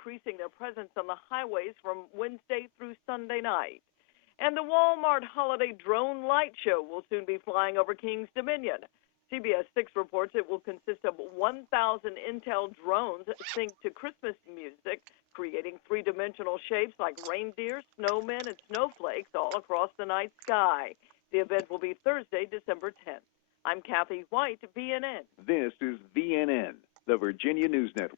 increasing their presence on the highways from Wednesday through Sunday night. And the Walmart Holiday Drone Light Show will soon be flying over Kings Dominion. CBS 6 reports it will consist of 1,000 Intel drones synced to Christmas music, creating three-dimensional shapes like reindeer, snowmen, and snowflakes all across the night sky. The event will be Thursday, December 10th. I'm Kathy White, VNN. This is VNN, the Virginia News Network.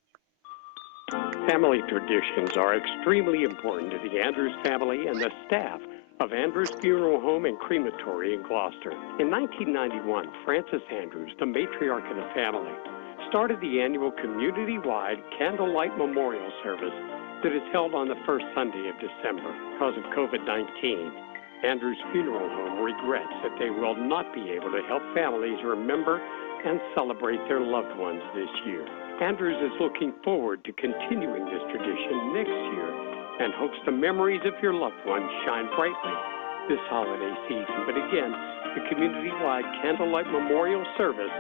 Family traditions are extremely important to the Andrews family and the staff of Andrews Funeral Home and Crematory in Gloucester. In 1991, Frances Andrews, the matriarch of the family, started the annual community-wide candlelight memorial service that is held on the first Sunday of December. Because of COVID-19, Andrews Funeral Home regrets that they will not be able to help families remember and celebrate their loved ones this year. Andrews is looking forward to continuing this tradition next year and hopes the memories of your loved ones shine brightly this holiday season. But again, the community-wide candlelight memorial service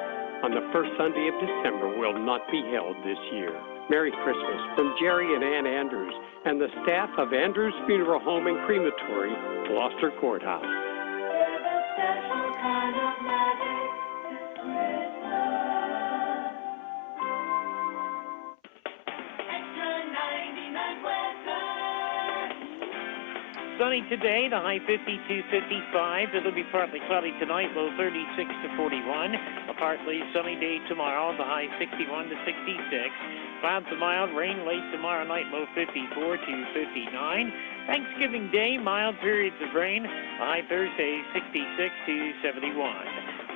on the first Sunday of December will not be held this year. Merry Christmas from Jerry and Ann Andrews and the staff of Andrews Funeral Home and Crematory, Gloucester Courthouse. Sunny today, the high 52, 55. It'll be partly cloudy tonight, low 36 to 41. A partly sunny day tomorrow, the high 61 to 66. Clouds to mild, rain late tomorrow night, low 54 to 59. Thanksgiving Day, mild periods of rain, the high Thursday 66 to 71.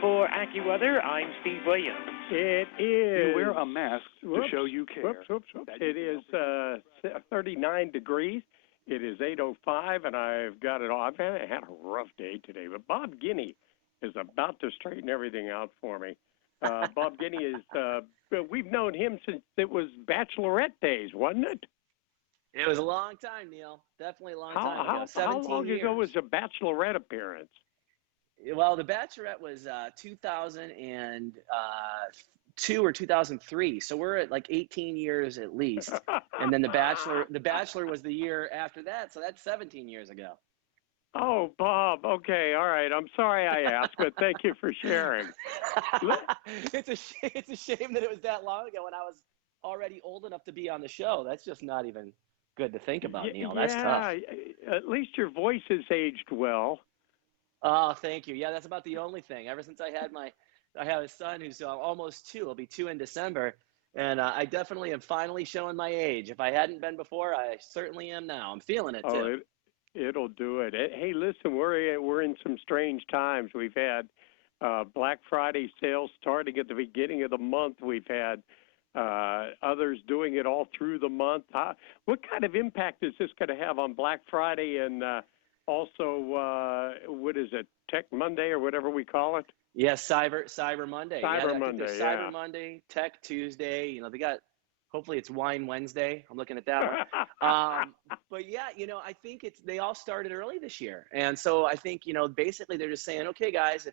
For AccuWeather, I'm Steve Williams. It is. You wear a mask to show you care. It is 39 degrees. It is 8:05, and I've got it all. I've had a rough day today, but Bob Guiney is about to straighten everything out for me. Bob Guiney is, we've known him since it was Bachelorette days, wasn't it? It was a long time, Neil. Definitely a long time ago. How long years. ago was a Bachelorette appearance? Well, the Bachelorette was 2002 or 2003, so we're at like 18 years at least. And then the Bachelor was the year after that, so that's 17 years ago. Oh, Bob. Okay, all right. I'm sorry I asked, but thank you for sharing. It's a shame that it was that long ago when I was already old enough to be on the show. That's just not even good to think about, Neil. That's tough. At least your voice has aged well. Oh, thank you. Yeah, that's about the only thing. Ever since I have a son who's almost 2. He'll be 2 in December. And I definitely am finally showing my age. If I hadn't been before, I certainly am now. I'm feeling it, too. It'll do it. Hey, listen, we're in some strange times. We've had Black Friday sales starting at the beginning of the month. We've had others doing it all through the month. What kind of impact is this going to have on Black Friday and also, what is it, Tech Monday or whatever we call it? Yes, Cyber Monday. Cyber Monday, Cyber Monday, Tech Tuesday. You know, they got, hopefully it's Wine Wednesday. I'm looking at that one. But yeah, you know, I think they all started early this year. And so I think, you know, basically they're just saying, okay, guys,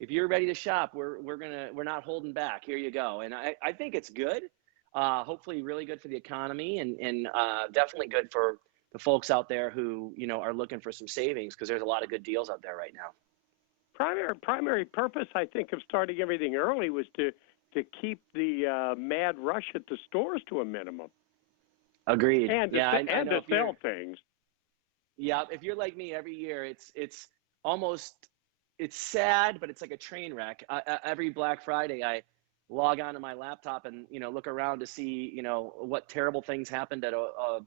if you're ready to shop, we're not holding back. Here you go. And I think it's good. Hopefully really good for the economy and definitely good for the folks out there who, you know, are looking for some savings because there's a lot of good deals out there right now. Primary purpose, I think, of starting everything early was to keep the mad rush at the stores to a minimum. Agreed. And to sell things. Yeah, if you're like me, every year it's sad, but it's like a train wreck. Every Black Friday, I log onto my laptop and, you know, look around to see, you know, what terrible things happened at a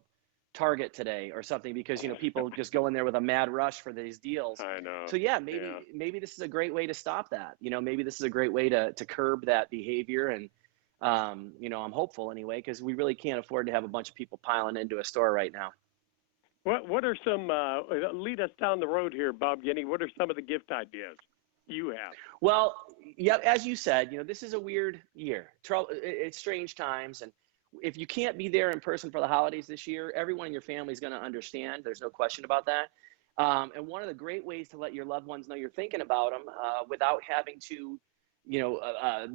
Target today or something because, you know, people just go in there with a mad rush for these deals. I know. So yeah, maybe this is a great way to stop that. You know, maybe this is a great way to curb that behavior. And, you know, I'm hopeful anyway, because we really can't afford to have a bunch of people piling into a store right now. What are some, lead us down the road here, Bob Guiney. What are some of the gift ideas you have? Well, yeah, as you said, you know, this is a weird year. It's strange times. And if you can't be there in person for the holidays this year, everyone in your family is going to understand. There's no question about that. And one of the great ways to let your loved ones know you're thinking about them without having to, you know,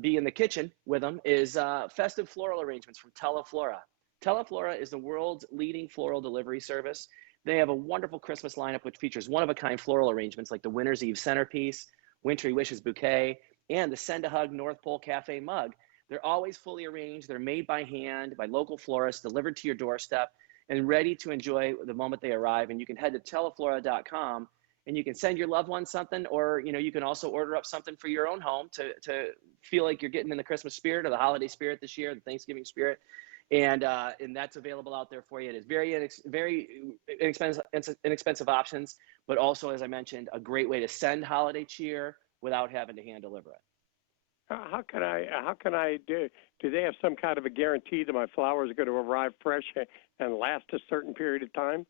be in the kitchen with them is festive floral arrangements from Teleflora. Teleflora is the world's leading floral delivery service. They have a wonderful Christmas lineup, which features one-of-a-kind floral arrangements like the Winter's Eve centerpiece, Wintry Wishes bouquet, and the Send a Hug North Pole Cafe mug. They're always fully arranged. They're made by hand by local florists, delivered to your doorstep, and ready to enjoy the moment they arrive. And you can head to teleflora.com and you can send your loved one something, or you can also order up something for your own home to feel like you're getting in the Christmas spirit or the holiday spirit this year, the Thanksgiving spirit. And that's available out there for you. It is very inexpensive options, but also, as I mentioned, a great way to send holiday cheer without having to hand deliver it. How can I do they have some kind of a guarantee that my flowers are going to arrive fresh and last a certain period of time?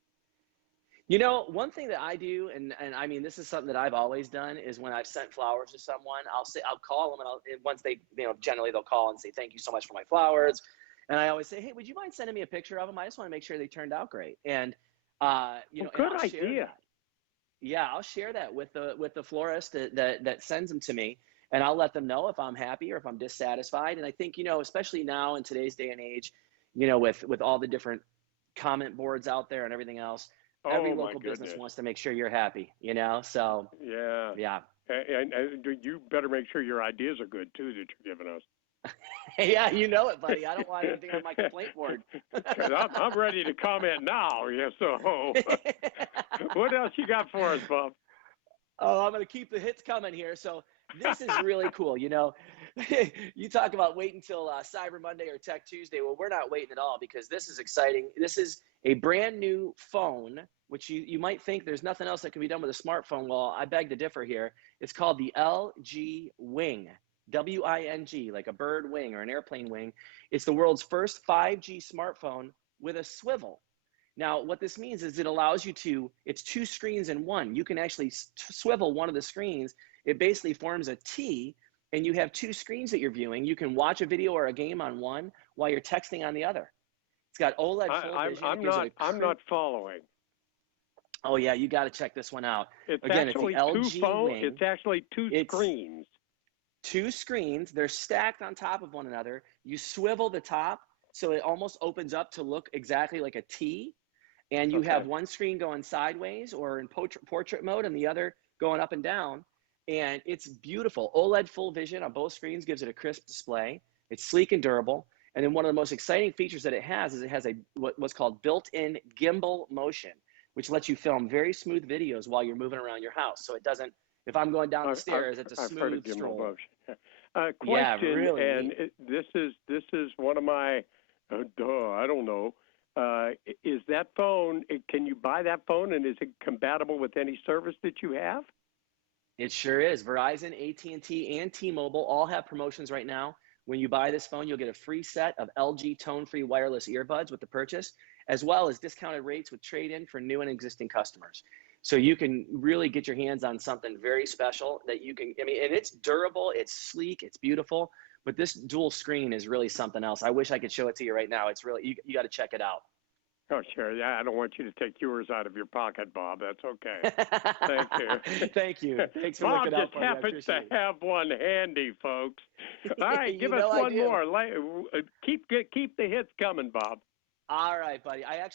One thing that I do, and I mean, this is something that I've always done, is when I've sent flowers to someone, I'll call them, and once they, generally they'll call and say, thank you so much for my flowers. And I always say, hey, would you mind sending me a picture of them? I just want to make sure they turned out great. And, good idea. Yeah, I'll share that with the florist that sends them to me, and I'll let them know if I'm happy or if I'm dissatisfied. And I think, especially now in today's day and age, with all the different comment boards out there and everything else, every local business wants to make sure you're happy, so. Yeah. And you better make sure your ideas are good too that you're giving us. Yeah, you know it, buddy. I don't want anything on my complaint board. I'm ready to comment now. Yeah, so what else you got for us, Bob? Oh, I'm going to keep the hits coming here. So this is really cool. You talk about waiting until Cyber Monday or Tech Tuesday. Well, we're not waiting at all, because this is exciting. This is a brand new phone, which you might think there's nothing else that can be done with a smartphone. Well, I beg to differ here. It's called the LG Wing. W-I-N-G, like a bird wing or an airplane wing. It's the world's first 5G smartphone with a swivel. Now, what this means is it allows you it's two screens in one. You can actually swivel one of the screens. It basically forms a T, and you have two screens that you're viewing. You can watch a video or a game on one while you're texting on the other. It's got OLED full vision. I'm not following. Oh, yeah, you got to check this one out. It's Again, actually it's the LG Wing. It's actually two screens. Two screens, they're stacked on top of one another. You swivel the top so it almost opens up to look exactly like a T, and you have one screen going sideways or in portrait mode and the other going up and down, and it's beautiful. OLED full vision on both screens gives it a crisp display. It's sleek and durable, and then one of the most exciting features that it has is it has what's called built-in gimbal motion, which lets you film very smooth videos while you're moving around your house. So it doesn't, if I'm going down the stairs, it's a smooth stroll. Question, yeah, really and this is one of my, I don't know. Is that phone? Can you buy that phone, and is it compatible with any service that you have? It sure is. Verizon, AT&T, and T-Mobile all have promotions right now. When you buy this phone, you'll get a free set of LG tone-free wireless earbuds with the purchase, as well as discounted rates with trade-in for new and existing customers. So you can really get your hands on something very special that you can, and it's durable, it's sleek, it's beautiful, but this dual screen is really something else. I wish I could show it to you right now. It's really, you got to check it out. Oh, sure. Yeah, I don't want you to take yours out of your pocket, Bob. That's okay. Thank you. Thank you. Thanks for Bob looking out for me. Bob just happens to have one handy, folks. All right, give us one more. Keep the hits coming, Bob. All right, buddy. I have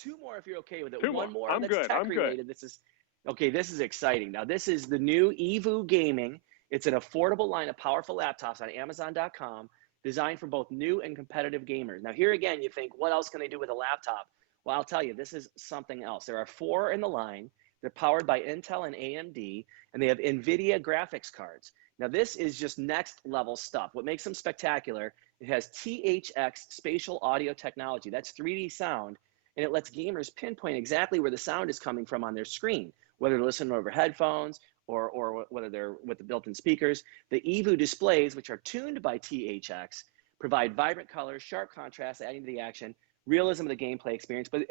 two more if you're okay with it. Two one more. I'm that's good. tech I'm related. good. This is exciting. Now, this is the new eVoo Gaming. It's an affordable line of powerful laptops on Amazon.com, designed for both new and competitive gamers. Now, here again, you think, what else can they do with a laptop? Well, I'll tell you, this is something else. There are 4 in the line. They're powered by Intel and AMD, and they have NVIDIA graphics cards. Now, this is just next level stuff. What makes them spectacular, it has THX spatial audio technology. That's 3D sound, and it lets gamers pinpoint exactly where the sound is coming from on their screen, whether they're listening over headphones or whether they're with the built-in speakers. The eVoo displays, which are tuned by THX, provide vibrant colors, sharp contrast, adding to the action, realism of the gameplay experience. But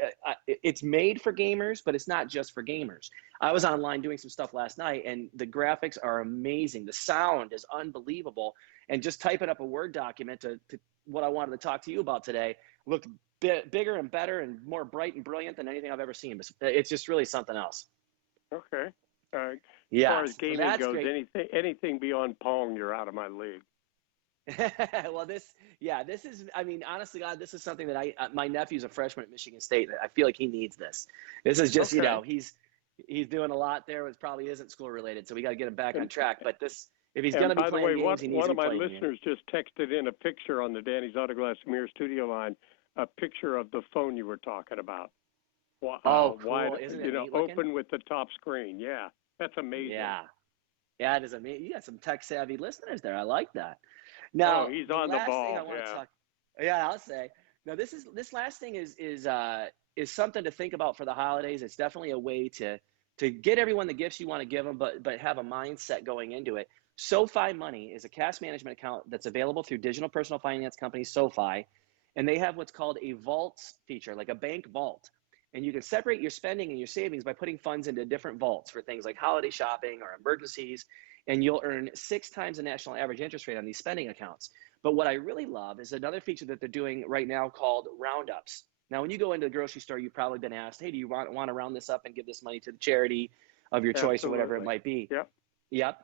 it's made for gamers, but it's not just for gamers. I was online doing some stuff last night, and the graphics are amazing. The sound is unbelievable. And just typing up a Word document to what I wanted to talk to you about today looked bigger and better and more bright and brilliant than anything I've ever seen. It's just really something else. Okay. Yeah. As far as gaming goes, anything beyond Pong, you're out of my league. Well, this is, I mean, honestly, God, this is something that my nephew's a freshman at Michigan State. I feel like he needs this. This is just, Okay. he's doing a lot there, which probably isn't school related. So we got to get him back on track. But if he's And going to be by the playing way, games, he needs one to of be my playing listeners just texted in a picture on the Danny's Autoglass Mirror studio line, a picture of the phone you were talking about. Oh, cool. Wide, Isn't it neat looking? open with the top screen. Yeah, that's amazing. Yeah, it is amazing. You got some tech savvy listeners there. I like that. Now, he's on the last ball. thing I want to talk. Yeah, I'll say. Now, this last thing is something to think about for the holidays. It's definitely a way to get everyone the gifts you want to give them, but have a mindset going into it. SoFi Money is a cash management account that's available through digital personal finance company SoFi, and they have what's called a vaults feature, like a bank vault. And you can separate your spending and your savings by putting funds into different vaults for things like holiday shopping or emergencies, and you'll earn 6 times the national average interest rate on these spending accounts. But what I really love is another feature that they're doing right now called roundups. Now, when you go into the grocery store, you've probably been asked, hey, do you want to round this up and give this money to the charity of your choice or whatever it might be? Yep.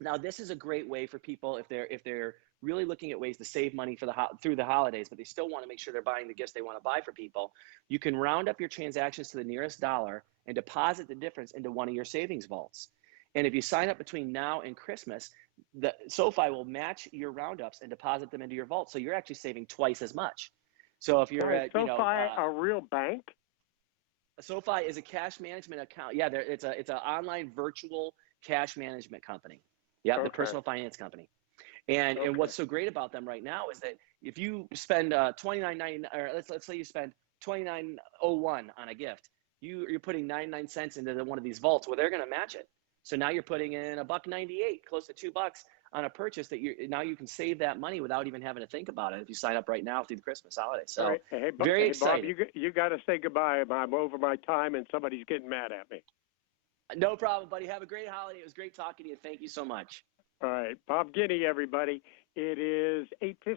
Now, this is a great way for people if they're really looking at ways to save money through the holidays, but they still want to make sure they're buying the gifts they want to buy for people. You can round up your transactions to the nearest dollar and deposit the difference into one of your savings vaults. And if you sign up between now and Christmas, the SoFi will match your roundups and deposit them into your vault. So you're actually saving twice as much. So if you're at, SoFi, a real bank? SoFi is a cash management account. Yeah, it's an online virtual cash management company. Yeah, okay. The personal finance company. And what's so great about them right now is that if you spend $29.99, or let's say you spend $29.01 on a gift, you're putting 99 cents into one of these vaults. Well, they're going to match it. So now you're putting in $1.98, close to $2 on a purchase that now you can save that money without even having to think about it if you sign up right now through the Christmas holiday. So right. very exciting. Bob, you got to say goodbye. I'm over my time and somebody's getting mad at me. No problem, buddy. Have a great holiday. It was great talking to you. Thank you so much. All right. Bob Guiney, everybody. It is 8:50.